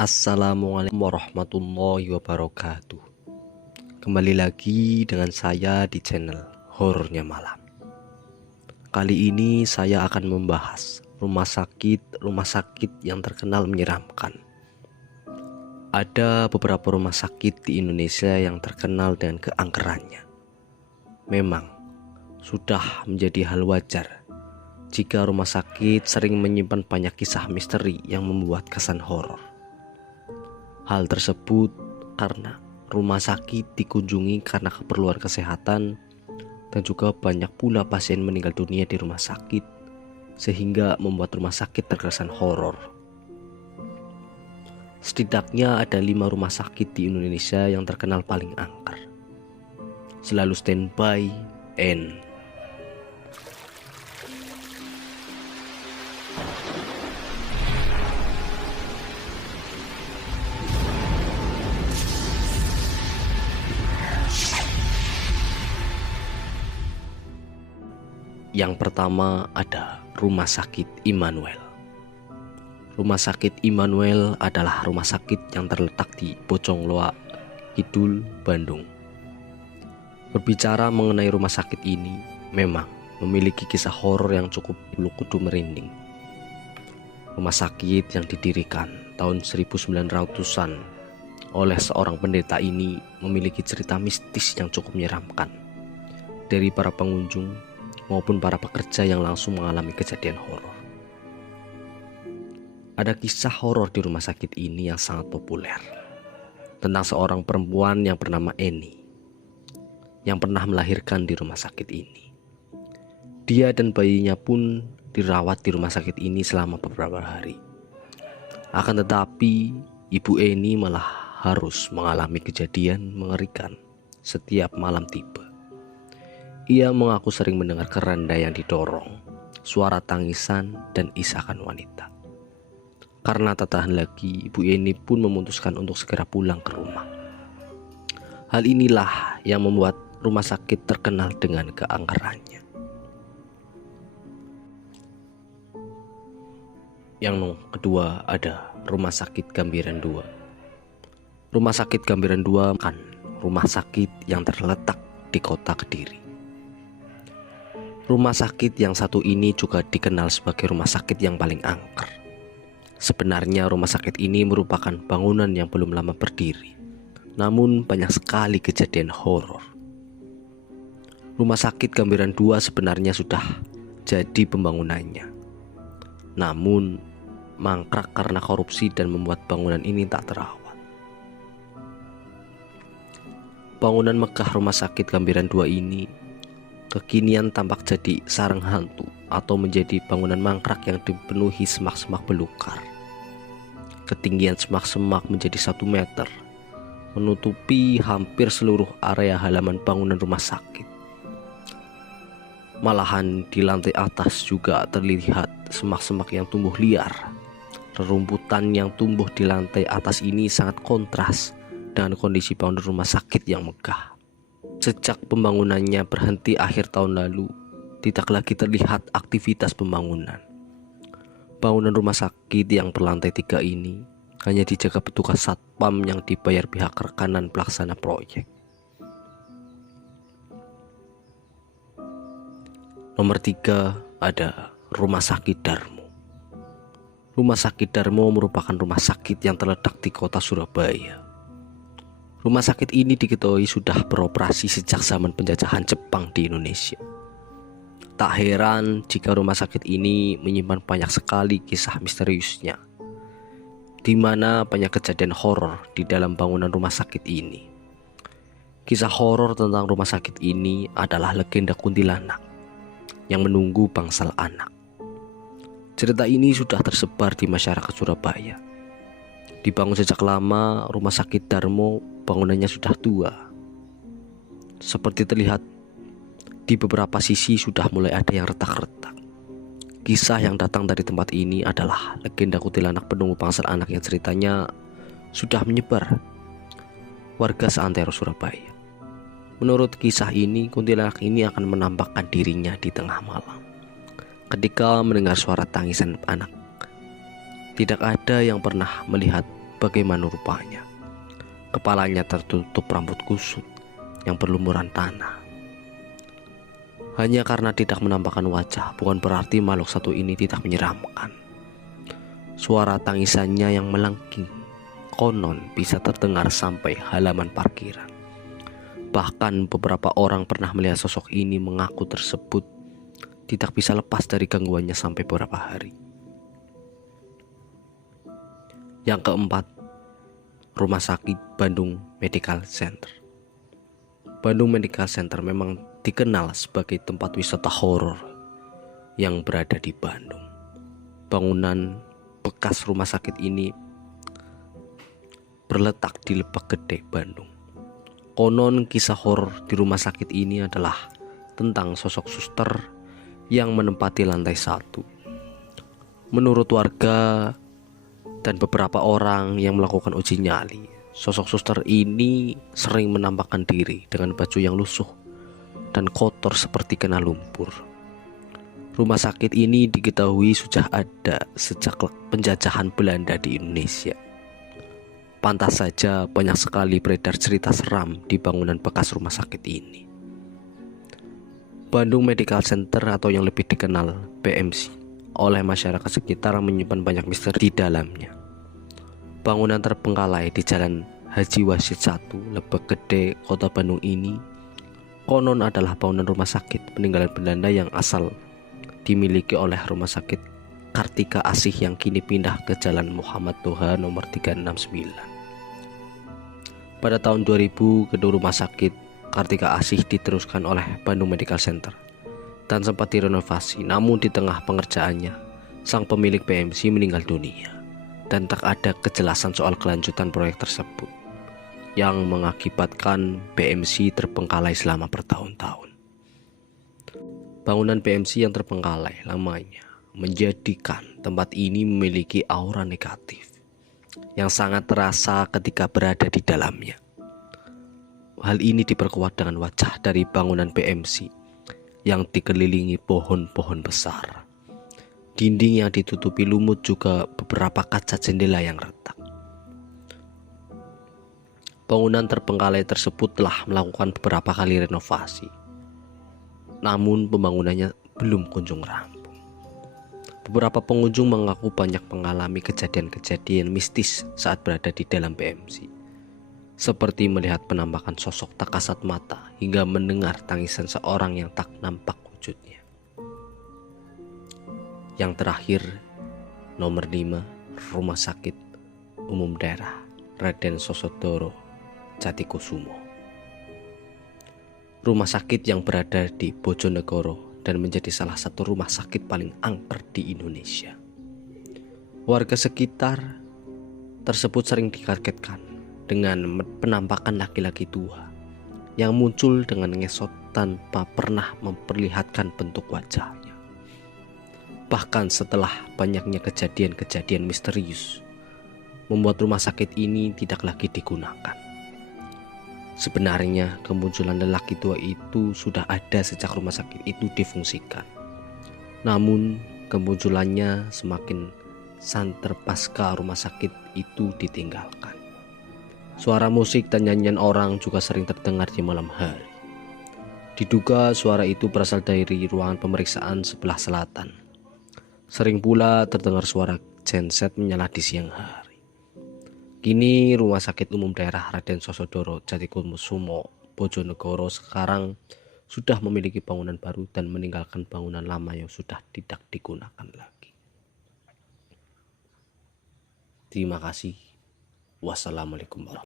Assalamualaikum warahmatullahi wabarakatuh. Kembali lagi dengan saya di channel Horornya Malam. Kali ini saya akan membahas rumah sakit yang terkenal menyeramkan. Ada beberapa rumah sakit di Indonesia yang terkenal dengan keangkerannya. Memang sudah menjadi hal wajar jika rumah sakit sering menyimpan banyak kisah misteri yang membuat kesan horor. Hal tersebut karena rumah sakit dikunjungi karena keperluan kesehatan dan juga banyak pula pasien meninggal dunia di rumah sakit sehingga membuat rumah sakit terkesan horor. Setidaknya ada 5 rumah sakit di Indonesia yang terkenal paling angker. Selalu standby and yang pertama ada Rumah Sakit Immanuel. Rumah Sakit Immanuel adalah rumah sakit yang terletak di Bojongloa Kidul, Bandung. Berbicara mengenai rumah sakit ini, memang memiliki kisah horor yang cukup bulu kudu merinding. Rumah sakit yang didirikan tahun 1900-an oleh seorang pendeta ini memiliki cerita mistis yang cukup menyeramkan dari para pengunjung maupun para pekerja yang langsung mengalami kejadian horor. Ada kisah horor di rumah sakit ini yang sangat populer tentang seorang perempuan yang bernama Eni yang pernah melahirkan di rumah sakit ini. Dia dan bayinya pun dirawat di rumah sakit ini selama beberapa hari. Akan tetapi, Ibu Eni malah harus mengalami kejadian mengerikan setiap malam tiba. Ia mengaku sering mendengar keranda yang didorong, suara tangisan, dan isakan wanita. Karena tak tahan lagi, Ibu Eni pun memutuskan untuk segera pulang ke rumah. Hal inilah yang membuat rumah sakit terkenal dengan keangkerannya. Yang kedua ada Rumah Sakit Gambiran II. Rumah Sakit Gambiran II kan rumah sakit yang terletak di kota Kediri. Rumah sakit yang satu ini juga dikenal sebagai rumah sakit yang paling angker. Sebenarnya rumah sakit ini merupakan bangunan yang belum lama berdiri, namun banyak sekali kejadian horor. Rumah sakit Gambiran II sebenarnya sudah jadi pembangunannya, namun mangkrak karena korupsi dan membuat bangunan ini tak terawat. Bangunan megah Rumah Sakit Gambiran II ini kekinian tampak jadi sarang hantu atau menjadi bangunan mangkrak yang dipenuhi semak-semak belukar. Ketinggian semak-semak menjadi 1 meter, menutupi hampir seluruh area halaman bangunan rumah sakit. Malahan di lantai atas juga terlihat semak-semak yang tumbuh liar. Rerumputan yang tumbuh di lantai atas ini sangat kontras dengan kondisi bangunan rumah sakit yang megah. Sejak pembangunannya berhenti akhir tahun lalu, tidak lagi terlihat aktivitas pembangunan. Bangunan rumah sakit yang berlantai 3 ini hanya dijaga petugas satpam yang dibayar pihak rekanan pelaksana proyek. Nomor 3 ada Rumah Sakit Darmo. Rumah Sakit Darmo merupakan rumah sakit yang terletak di kota Surabaya. Rumah sakit ini diketahui sudah beroperasi sejak zaman penjajahan Jepang di Indonesia. Tak heran jika rumah sakit ini menyimpan banyak sekali kisah misteriusnya, di mana banyak kejadian horor di dalam bangunan rumah sakit ini. Kisah horor tentang rumah sakit ini adalah legenda kuntilanak yang menunggu bangsal anak. Cerita ini sudah tersebar di masyarakat Surabaya. Dibangun sejak lama, Rumah Sakit Darmo bangunannya sudah tua. Seperti terlihat di beberapa sisi sudah mulai ada yang retak-retak. Kisah yang datang dari tempat ini adalah legenda kuntilanak penunggu bangsal anak yang ceritanya sudah menyebar warga seantero Surabaya. Menurut kisah ini, kuntilanak ini akan menampakkan dirinya di tengah malam ketika mendengar suara tangisan anak. Tidak ada yang pernah melihat bagaimana rupanya. Kepalanya tertutup rambut kusut yang berlumuran tanah. Hanya karena tidak menampakkan wajah bukan berarti makhluk satu ini tidak menyeramkan. Suara tangisannya yang melengking konon bisa terdengar sampai halaman parkiran. Bahkan beberapa orang pernah melihat sosok ini mengaku tersebut tidak bisa lepas dari gangguannya sampai beberapa hari. Yang keempat, Rumah Sakit Bandung Medical Center. Bandung Medical Center memang dikenal sebagai tempat wisata horor yang berada di Bandung. Bangunan bekas rumah sakit ini berletak di Lebak Gede, Bandung. Konon kisah horor di rumah sakit ini adalah tentang sosok suster yang menempati lantai 1. Menurut warga dan beberapa orang yang melakukan uji nyali, sosok suster ini sering menampakkan diri dengan baju yang lusuh dan kotor seperti kena lumpur. Rumah sakit ini diketahui sudah ada sejak penjajahan Belanda di Indonesia. Pantas saja banyak sekali beredar cerita seram di bangunan bekas rumah sakit ini. Bandung Medical Center atau yang lebih dikenal BMC oleh masyarakat sekitar menyimpan banyak misteri di dalamnya. Bangunan terbengkalai di Jalan Haji Wasit 1, Lebak Gede, Kota Bandung ini konon adalah bangunan rumah sakit peninggalan Belanda yang asal dimiliki oleh Rumah Sakit Kartika Asih yang kini pindah ke Jalan Muhammad Toha nomor 369. Pada tahun 2000, gedung Rumah Sakit Kartika Asih diteruskan oleh Bandung Medical Center dan sempat direnovasi, namun di tengah pengerjaannya sang pemilik BMC meninggal dunia dan tak ada kejelasan soal kelanjutan proyek tersebut yang mengakibatkan BMC terbengkalai selama bertahun-tahun. Bangunan BMC yang terbengkalai lamanya menjadikan tempat ini memiliki aura negatif yang sangat terasa ketika berada di dalamnya. Hal ini diperkuat dengan wajah dari bangunan BMC yang dikelilingi pohon-pohon besar. Dinding yang ditutupi lumut juga beberapa kaca jendela yang retak. Bangunan terbengkalai tersebut telah melakukan beberapa kali renovasi, namun pembangunannya belum kunjung rampung. Beberapa pengunjung mengaku banyak mengalami kejadian-kejadian mistis saat berada di dalam BMC, seperti melihat penampakan sosok tak kasat mata hingga mendengar tangisan seorang yang tak nampak wujudnya. Yang terakhir, nomor 5, Rumah Sakit Umum Daerah Raden Sosodoro Jatikusumo. Rumah sakit yang berada di Bojonegoro dan menjadi salah satu rumah sakit paling angker di Indonesia. Warga sekitar tersebut sering dikagetkan dengan penampakan laki-laki tua yang muncul dengan ngesot tanpa pernah memperlihatkan bentuk wajahnya. Bahkan setelah banyaknya kejadian-kejadian misterius membuat rumah sakit ini tidak lagi digunakan. Sebenarnya kemunculan lelaki tua itu sudah ada sejak rumah sakit itu difungsikan. Namun kemunculannya semakin santer pasca rumah sakit itu ditinggalkan. Suara musik dan nyanyian orang juga sering terdengar di malam hari. Diduga suara itu berasal dari ruangan pemeriksaan sebelah selatan. Sering pula terdengar suara genset menyala di siang hari. Kini Rumah Sakit Umum Daerah Raden Sosodoro Jatikusumo Bojonegoro sekarang sudah memiliki bangunan baru dan meninggalkan bangunan lama yang sudah tidak digunakan lagi. Terima kasih. Wassalamualaikum warahmatullahi wabarakatuh.